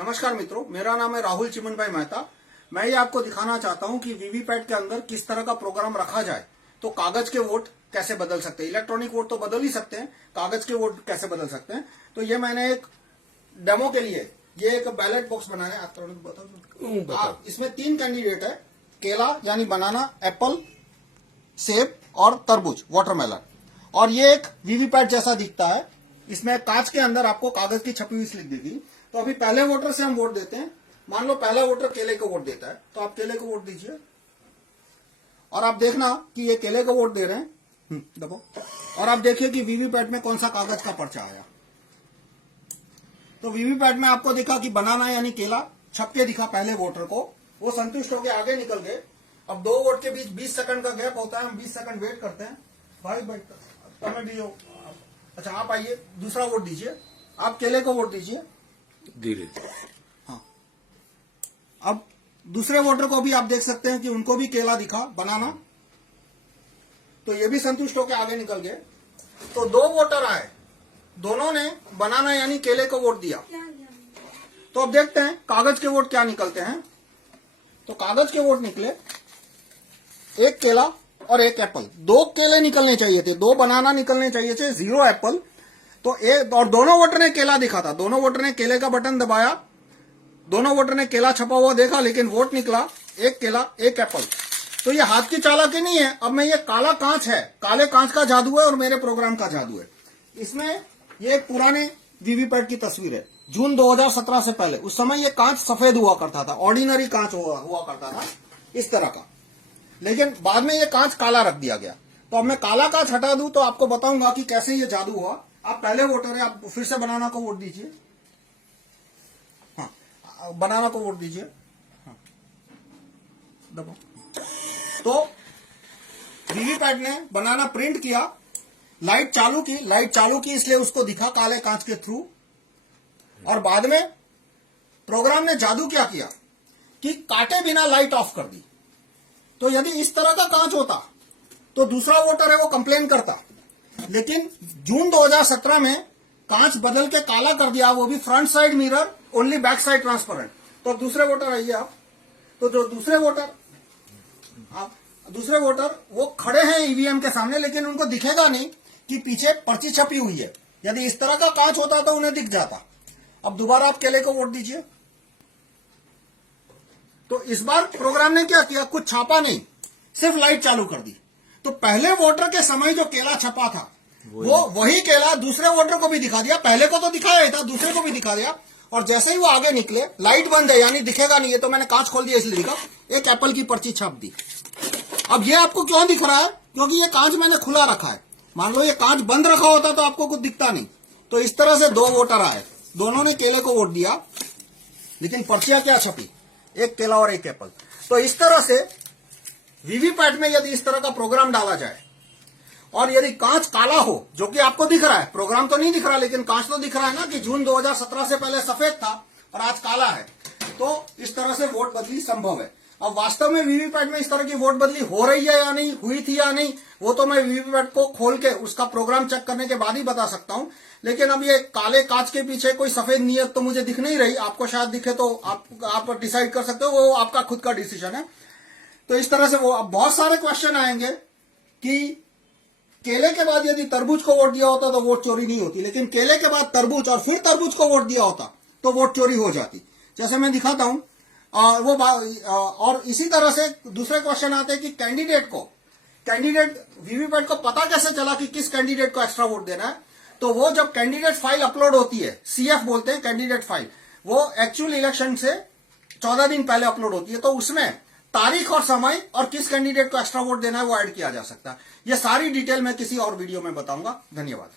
नमस्कार मित्रों, मेरा नाम है राहुल चिमन भाई मेहता। मैं ये आपको दिखाना चाहता हूँ कि वीवीपैट के अंदर किस तरह का प्रोग्राम रखा जाए तो कागज के वोट कैसे बदल सकते हैं। इलेक्ट्रॉनिक वोट तो बदल ही सकते हैं, कागज के वोट कैसे बदल सकते हैं। तो ये मैंने एक डेमो के लिए ये एक बैलेट बॉक्स बनाया है। आप बताओ। इसमें 3 कैंडिडेट है, केला यानी बनाना, एप्पल सेब और तरबूज वाटरमेलन। और ये एक वीवीपैट जैसा दिखता है। इसमें कांच के अंदर आपको कागज की छपी हुई स्लिप देगी। तो अभी पहले वोटर से हम वोट देते हैं। मान लो पहला वोटर केले को वोट देता है, तो आप केले को वोट दीजिए और आप देखना कि ये केले को वोट दे रहे हैं। दबो और आप देखिए कि वीवीपैट में कौन सा कागज का पर्चा आया। तो वीवीपैट में आपको दिखा कि बनाना यानी केला छप के दिखा पहले वोटर को। वो संतुष्ट होकर आगे निकल गए। अब 2 वोट के बीच 20 सेकंड का गैप होता है। हम 20 सेकंड वेट करते हैं। भाई तुम्हें भी हो। अच्छा, आप आइए, दूसरा वोट दीजिए। आप केले को वोट दीजिए धीरे। हाँ, अब दूसरे वोटर को भी आप देख सकते हैं कि उनको भी केला दिखा, बनाना। तो ये भी संतुष्ट होकर आगे निकल गए। तो 2 वोटर आए, दोनों ने बनाना यानी केले को वोट दिया। तो अब देखते हैं कागज के वोट क्या निकलते हैं। तो कागज के वोट निकले, 1 केला और 1 एप्पल। 2 केले निकलने चाहिए थे, 2 बनाना निकलने चाहिए थे, 0 एप्पल। तो एक और दोनों वोटर ने केला दिखा था। दोनों वोटर ने केले का बटन दबाया, दोनों वोटर ने केला छपा हुआ देखा, लेकिन वोट निकला 1 केला 1 एप्पल। तो ये हाथ की चालाकी नहीं है। अब मैं ये काला कांच है, काले कांच का जादू है और मेरे प्रोग्राम का जादू है। इसमें ये एक पुराने वीवीपैट की तस्वीर है, जून 2017 से पहले। उस समय ये कांच सफेद हुआ करता था, ऑर्डिनरी कांच हुआ करता था इस तरह का। लेकिन बाद में ये कांच काला रख दिया गया। तो अब मैं काला कांच हटा दूं तो आपको बताऊंगा कि कैसे ये जादू हुआ। आप पहले वोटर है, आप फिर से बनाना को वोट दीजिए। हाँ, बनाना को वोट दीजिए। हाँ, दबो। तो वीवीपैट ने बनाना प्रिंट किया, लाइट चालू की इसलिए उसको दिखा काले कांच के थ्रू। और बाद में प्रोग्राम ने जादू क्या किया कि काटे बिना लाइट ऑफ कर दी। तो यदि इस तरह का कांच होता तो दूसरा वोटर है वो कंप्लेन करता। लेकिन जून 2017 में कांच बदल के काला कर दिया, वो भी front side mirror, only back side transparent. तो अब दूसरे वोटर आइए आप। तो जो दूसरे वोटर वो खड़े हैं ईवीएम के सामने, लेकिन उनको दिखेगा नहीं कि पीछे पर्ची छपी हुई है। यदि इस तरह का कांच होता तो उन्हें दिख जाता। अब दोबारा आप केले को वोट दीजिए। तो इस बार प्रोग्राम ने क्या किया, कुछ छापा नहीं, सिर्फ लाइट चालू कर दी। तो पहले वोटर के समय जो केला छपा था वो वही केला दूसरे वोटर को भी दिखा दिया। पहले को तो दिखाया ही था, दूसरे को भी दिखा दिया। और जैसे ही वो आगे निकले लाइट बंद है, यानी दिखेगा नहीं। है तो मैंने कांच खोल दिया इसलिए दिखा। 1 एप्पल की पर्ची छाप दी। अब ये आपको क्यों दिख रहा है, क्योंकि ये कांच मैंने खुला रखा है। मान लो ये कांच बंद रखा होता तो आपको कुछ दिखता नहीं। तो इस तरह से 2 वोटर आए, दोनों ने केले को वोट दिया, लेकिन पर्चियां क्या छपी, 1 केला और 1 एप्पल। तो इस तरह से वीवीपैट में यदि इस तरह का प्रोग्राम डाला जाए और यदि कांच काला हो, जो कि आपको दिख रहा है, प्रोग्राम तो नहीं दिख रहा लेकिन कांच तो दिख रहा है ना कि जून 2017 से पहले सफेद था और आज काला है, तो इस तरह से वोट बदली संभव है। अब वास्तव में वीवीपैट में इस तरह की वोट बदली हो रही है या नहीं, हुई थी या नहीं, वो तो मैं वीवीपैट को खोल के उसका प्रोग्राम चेक करने के बाद ही बता सकता हूं। लेकिन अब ये काले कांच के पीछे कोई सफेद नियत तो मुझे दिख नहीं रही। आपको शायद दिखे तो आप डिसाइड कर सकते हो, वो आपका खुद का डिसीजन है। तो इस तरह से वो अब बहुत सारे क्वेश्चन आएंगे कि केले के बाद यदि तरबूज को वोट दिया होता तो वोट चोरी नहीं होती, लेकिन केले के बाद तरबूज और फिर तरबूज को वोट दिया होता तो वोट चोरी हो जाती। जैसे मैं दिखाता हूं। और इसी तरह से दूसरे क्वेश्चन आते हैं कि कैंडिडेट वीवीपैट को पता कैसे चला कि किस कैंडिडेट को एक्स्ट्रा वोट देना है। तो वो जब कैंडिडेट फाइल अपलोड होती है, CF बोलते हैं कैंडिडेट फाइल, वो एक्चुअल इलेक्शन से 14 दिन पहले अपलोड होती है। तो उसमें तारीख और समय और किस कैंडिडेट को एक्स्ट्रा वोट देना है वो ऐड किया जा सकता है। ये सारी डिटेल मैं किसी और वीडियो में बताऊंगा। धन्यवाद।